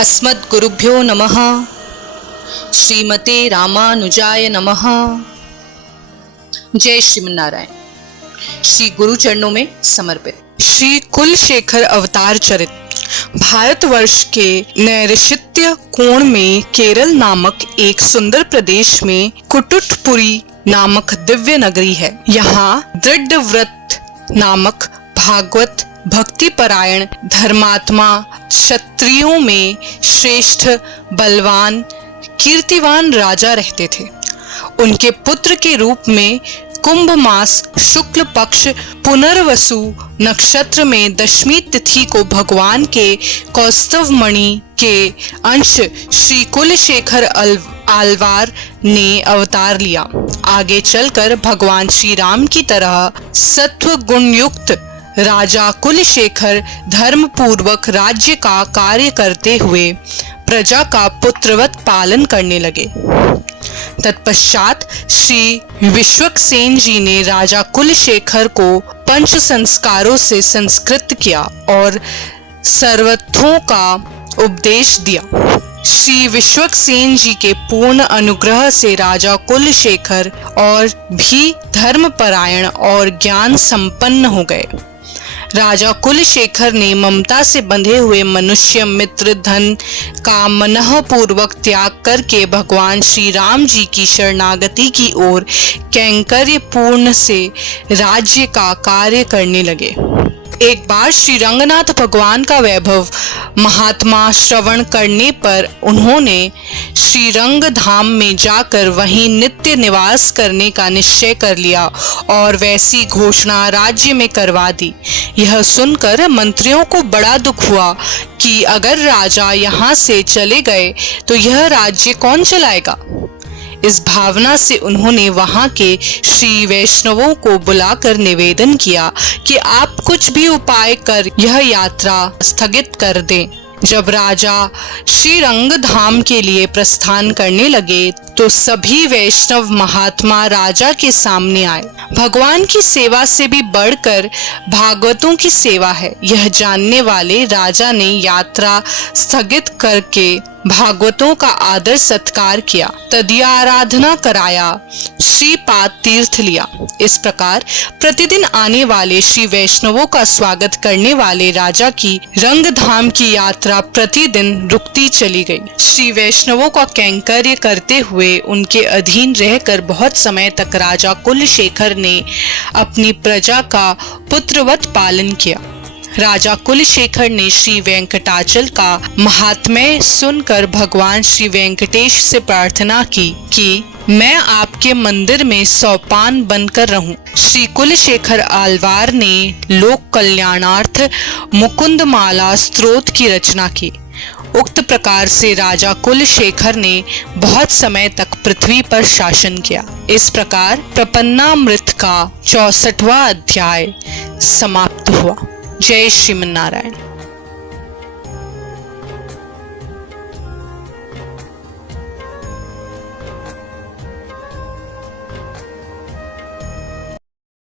अस्मद्गुरुभ्यो नमः। श्रीमते रामानुजाय नमः। जय श्रीमन्नारायण। श्री गुरु चरणों में समर्पित श्री कुलशेखर अवतार चरित भारतवर्ष के नैऋत्य कोण में केरल नामक एक सुंदर प्रदेश में कुटुटपुरी नामक दिव्य नगरी है। यहाँ दृढ़व्रत नामक भागवत भक्ति परायण धर्मात्मा क्षत्रियों में श्रेष्ठ बलवान कीर्तिवान राजा रहते थे। उनके पुत्र के रूप में कुंभ मास शुक्ल पक्ष पुनर्वसु नक्षत्र में दशमी तिथि को भगवान के कौस्तव मणि के अंश श्री कुलशेखर आलवार ने अवतार लिया। आगे चलकर भगवान श्री राम की तरह सत्व गुण युक्त राजा कुलशेखर धर्म पूर्वक राज्य का कार्य करते हुए प्रजा का पुत्रवत पालन करने लगे। तत्पश्चात श्री विश्वक्सेन जी ने राजा कुलशेखर को पंच संस्कारों से संस्कृत किया और सर्वथों का उपदेश दिया। श्री विश्वक्सेन जी के पूर्ण अनुग्रह से राजा कुलशेखर और भी धर्मपरायण और ज्ञान संपन्न हो गए। राजा कुलशेखर ने ममता से बंधे हुए मनुष्य मित्र धन का मनःपूर्वक त्याग करके भगवान श्री राम जी की शरणागति की ओर कैंकर्य पूर्ण से राज्य का कार्य करने लगे। एक बार श्री रंगनाथ भगवान का वैभव महात्मा श्रवण करने पर उन्होंने श्री रंग धाम में जाकर वहीं नित्य निवास करने का निश्चय कर लिया और वैसी घोषणा राज्य में करवा दी। यह सुनकर मंत्रियों को बड़ा दुख हुआ कि अगर राजा यहाँ से चले गए तो यह राज्य कौन चलाएगा। इस भावना से उन्होंने वहां के श्री वैष्णवों को बुलाकर निवेदन किया कि आप कुछ भी उपाय कर यह यात्रा स्थगित कर दें। जब राजा श्री रंग धाम के लिए प्रस्थान करने लगे तो सभी वैष्णव महात्मा राजा के सामने आए। भगवान की सेवा से भी बढ़कर भागवतों की सेवा है, यह जानने वाले राजा ने यात्रा स्थगित करके भागवतों का आदर सत्कार किया, तदीय आराधना कराया, श्रीपाद तीर्थ लिया। इस प्रकार प्रतिदिन आने वाले श्री वैष्णवों का स्वागत करने वाले राजा की रंग धाम की यात्रा प्रतिदिन रुकती चली गई। श्री वैष्णवों का कैंकर्य करते हुए उनके अधीन रहकर बहुत समय तक राजा कुलशेखर ने अपनी प्रजा का पुत्रवत पालन किया। राजा कुलशेखर ने श्री वेंकटाचल का महात्म्य सुनकर भगवान श्री वेंकटेश से प्रार्थना की कि मैं आपके मंदिर में सोपान बनकर रहूं। श्री कुलशेखर आलवार ने लोक कल्याणार्थ मुकुंद माला स्तोत्र की रचना की। उक्त प्रकार से राजा कुलशेखर ने बहुत समय तक पृथ्वी पर शासन किया। इस प्रकार प्रपन्नामृत का 64वां अध्याय समाप्त हुआ। जय श्रीमन्नारायण।